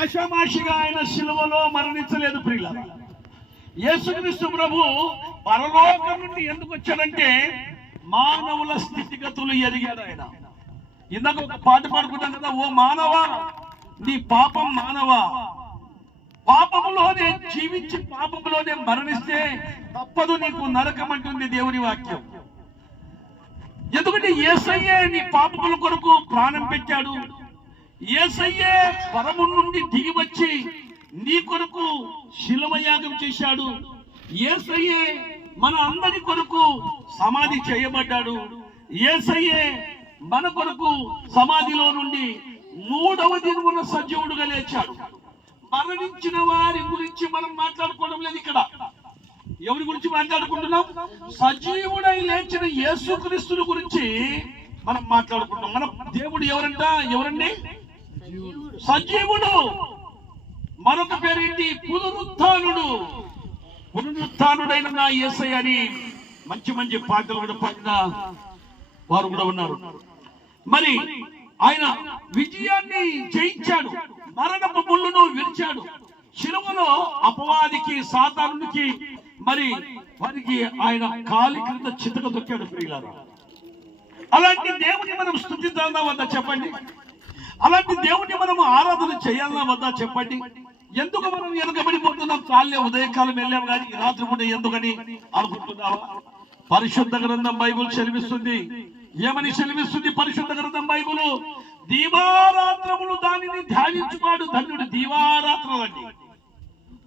ఆషామాషిగా ఆయన శిలువలో మరణించలేదు ప్రియుల యేసుక్రీస్తు ప్రభు పరలోకం నుండి ఎందుకు వచ్చాడంటే మానవుల స్థితిగతులు ఎదిగాడు ఆయన. ఇందాక ఒక పాట పాడుకున్నాం కదా ఓ మానవ నీ పాపం మానవ. పాపములోనే జీవించి పాపములోనే మరణిస్తే తప్పదు నీకు నరకం అంటుంది దేవుని వాక్యం. ఎందుకంటే ఏసయ్యే నీ పాపముల కొరకు ప్రాణం పెట్టాడు. ఏసయ్యే పరము నుండి దిగి వచ్చి నీ కొరకు శిలవయాగం చేశాడు. ఏసయ్యే మన అందరి కొరకు సమాధి చేయబడ్డాడు. ఏసయ్యే మన కొరకు సమాధిలో నుండి మూడవ దినమున సజీవుడుగా లేచాడు. మరణించిన వారి గురించి మనం మాట్లాడుకోవడం లేదు ఇక్కడ. ఎవరి గురించి మాట్లాడుకుంటున్నాం? సజీవుడై లేచిన యేసుక్రీస్తుని గురించి మనం మాట్లాడుకుంటున్నాం. మన దేవుడు ఎవరంట? ఎవరండి? సజీవుడు. మరొక పేరేంటి పునరుత్నుడు పునరుత్నుడైన నా యేసై అని మంచి మంచి పాటలు కూడా పాడిన వారు కూడా ఉన్నారు. మరి ఆయన విజయాన్ని జయించాడు. మరణపు ముళ్ళును విరిచాడు. శిలువలో అపవాదికి సాధారణకి మరి వారికి ఆయన కాలి క్రింద చితక దొక్కాడు ప్రియులారా. అలాంటి దేవుని మనం స్థుతిద్దామా వద్దా చెప్పండి? అలాంటి దేవుడిని మనం ఆరాధన చేయాలన్నా వద్దా చెప్పండి? ఎందుకు మనం వెనుకబడిపోతున్నాం కాళ్ళే ఉదయకాలం వెళ్ళాం కానీ రాత్రి పూట ఎందుకని అనుకుంటున్నావా? పరిశుద్ధ గ్రంథం బైబుల్ చదివిస్తుంది ఏమని చదివిస్తుంది పరిశుద్ధ గ్రంథం బైబుల్? దీవారాత్రములు దానిని ధ్యానించువాడు ధన్యుడు దీవారాత్రులండి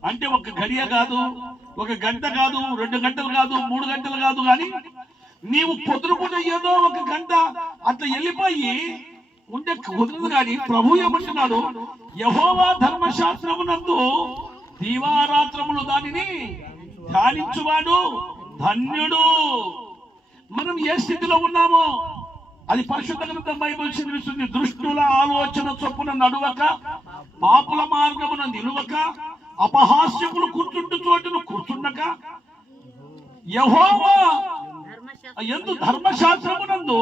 అంటే ఒక గడియ కాదు ఒక గంట కాదు రెండు గంటలు కాదు మూడు గంటలు కాదు కానీ నీవు పొద్దురుకున్న ఏదో ఒక గంట అట్లా వెళ్ళిపోయి ఉండే కుదరదు కానీ ప్రభు ఏమంటున్నాడు? యహోవా ధర్మశాస్త్రమునందు దీవారాత్రములు దానిని ధ్యానించువాడు ధన్యుడు. మనం ఏ స్థితిలో ఉన్నామో అది పరిశుద్ధ గ్రంథం బైబిల్ చదివిస్తుంది. దృష్టుల ఆలోచన చొప్పున నడువక పాపుల మార్గమున నిలువక అపహాస్యములు కూర్చుంటు చోటును కూర్చుండక యహోవా ఎందు ధర్మశాస్త్రమునందు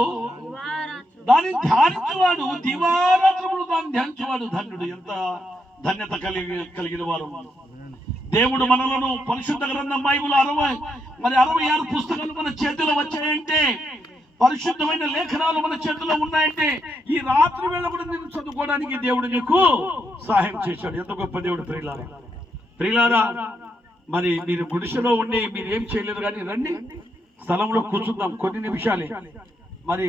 దాన్ని ధ్యానించువాడు దివారాత్రములు దాన్ని ధ్యానించేవాడు ధన్యుడు. ఎంత ధన్యత కలిగి కలిగిన వారు దేవుడు మనలను పరిశుద్ధ గ్రంథం బైబుల్ అరవై మరి అరవై ఆరు పుస్తకాలు మన చేతిలో వచ్చాయంటే పరిశుద్ధమైన లేఖనాలు మన చేతిలో ఉన్నాయంటే ఈ రాత్రి వేళ కూడా నేను చదువుకోవడానికి దేవుడు నీకు సహాయం చేశాడు. ఎంత గొప్ప దేవుడు ప్రియులారా. ప్రియులారా మరి మీరు గుడిసెలో ఉండి మీరు ఏం చేయలేరు కానీ రండి. స్థలంలో కూర్చుందాం. కొన్ని నిమిషాలే. మరి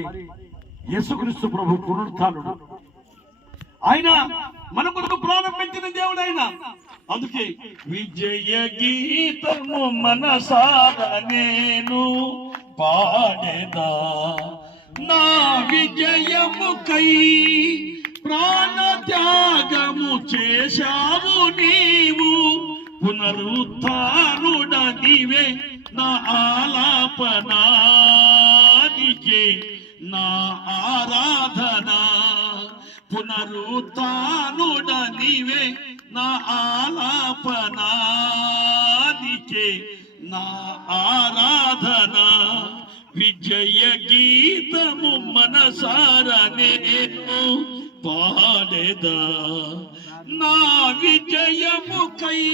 యేసుక్రీస్తు ప్రభు పునరుత్డు ఆయన మన కొరకు ప్రాణం పెట్టిన దేవుడు ఆయన అందుకే విజయ గీతము మనసార నేను పాడేదా. నా విజయముకై ప్రాణ త్యాగము చేశావు నీవు. పునరుత్థానుడ నా ఆలాపనా. నా ఆరాధన పునరుత్నుడ నీవే నా ఆలాపనానికే నా ఆరాధన విజయ గీతము మనసారనే పాడేదా. నా విజయముకై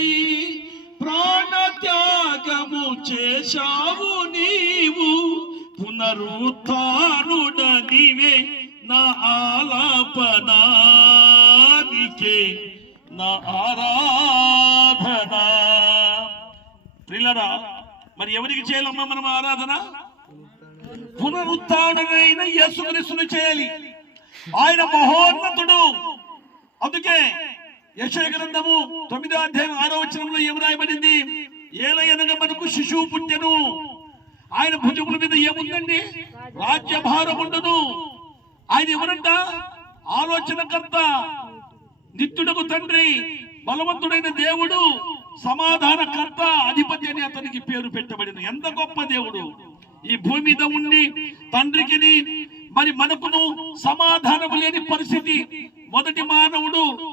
ప్రాణ త్యాగము చేశావు నీవు. పునరుత్డనివే నా ఆలాపనానికే నా ఆరాధన. ప్రిల్లరా మరి ఎవరికి చేయాలమ్మా మనం ఆరాధన? పునరుత్డనైన యేసుక్రీస్తుని చేయాలి. ఆయన మహోన్నతుడు. అందుకే యశ గ్రంథము తొమ్మిదో అధ్యాయం ఆరో వచనంలో ఏమి రాయబడింది? ఏలయనగా మనకు శిశువు పుట్టెను. ఆయన భుజముల మీద ఏముందండి? రాజ్యభారం ఉండదు. ఆయన ఎవరంట? ఆలోచనకర్త నిత్యుడకు తండ్రి బలవంతుడైన దేవుడు సమాధానకర్త అధిపతి అని అతనికి పేరు పెట్టబడిన ఎంత గొప్ప దేవుడు. ఈ భూమి మీద ఉండి తండ్రికి మరి మనకును సమాధానం లేని పరిస్థితి. మొదటి మానవుడు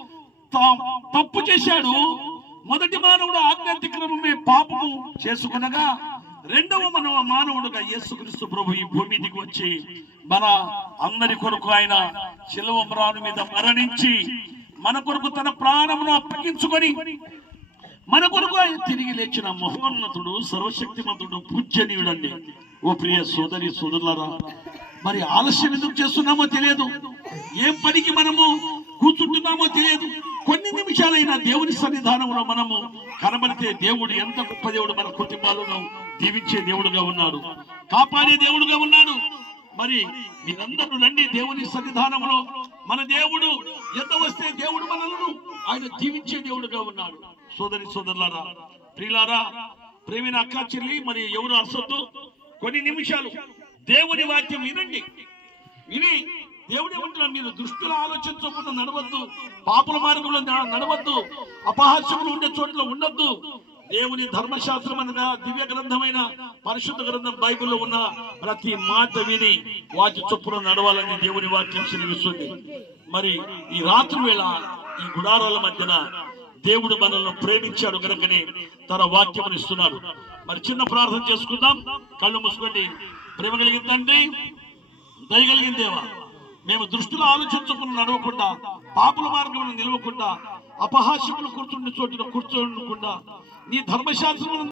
తా- తప్పు చేశాడు. మొదటి మానవుడు ఆజ్ఞాతిక్రమమే పాపము చేసుకునగా రెండవ మన మానవుడుగా యేసుక్రీస్తు ప్రభు ఈ భూమి దిగి వచ్చి మన అందరి కొరకు ఆయన శిలవ మ్రాను మీద మరణించి మన కొరకు తన ప్రాణమును అప్పగించుకొని మన కొరకు ఆయన తిరిగి లేచిన మహోన్నతుడు సర్వశక్తిమంతుడు పూజ్యనీయుడండి ఓ ప్రియ సోదరి సోదరులరా మరి ఆలస్యం ఎందుకు చేస్తున్నామో తెలియదు. ఏం పనికి మనము కూర్చుంటున్నామో తెలియదు. కొన్ని నిమిషాలైనా దేవుని సన్నిధానంలో మనము కనబడితే దేవుడు ఎంత గొప్ప దేవుడు మన కుటుంబాలను దీవించే దేవుడుగా ఉన్నాడు. కాపాడే దేవుడుగా ఉన్నాడు. మరి మీరందరూ రండి దేవుని సన్నిధానంలో. మన దేవుడు ఎంత వస్తే దేవుడు మనలను ఆయన జీవించే దేవుడుగా ఉన్నాడు. సోదరి సోదరులారా ప్రియులారా ప్రేమిన అక్క చెల్లి మరి ఎవరు అసొద్దు కొన్ని నిమిషాలు దేవుని వాక్యం వినండి. విని దేవుడి ఏమంటున్నాడు మీరు దుష్టుల ఆలోచించకుండా నడవద్దు. పాపుల మార్గంలో నడవద్దు. అపహాస్యములు ఉండే చోట్ల ఉండొద్దు. దేవుని ధర్మశాస్త్రం అనగా దివ్య గ్రంథమైన పరిశుద్ధ గ్రంథం బైబిల్లో ఉన్న ప్రతి మాట విని వాటి చొప్పున నడవాలని దేవుని వాక్యం సెలవిస్తుంది. మరి ఈ రాత్రి వేళ ఈ గుడారాల మధ్యన దేవుడు మనల్ని ప్రేమించాడు కనుకనే తన వాక్యం ఇస్తున్నాడు. మరి చిన్న ప్రార్థన చేసుకుందాం. కళ్ళు మూసుకోండి. ప్రేమ కలిగిందండి దయగలిగిందేవా మేము దృష్టిలో ఆలోచించకుండా నడవకుండా పాపుల మార్గంలో నిలవకుండా అపహాస్యములు కూర్చుండి చోటిన కూర్చోకుండా నీ ధర్మశాస్త్రం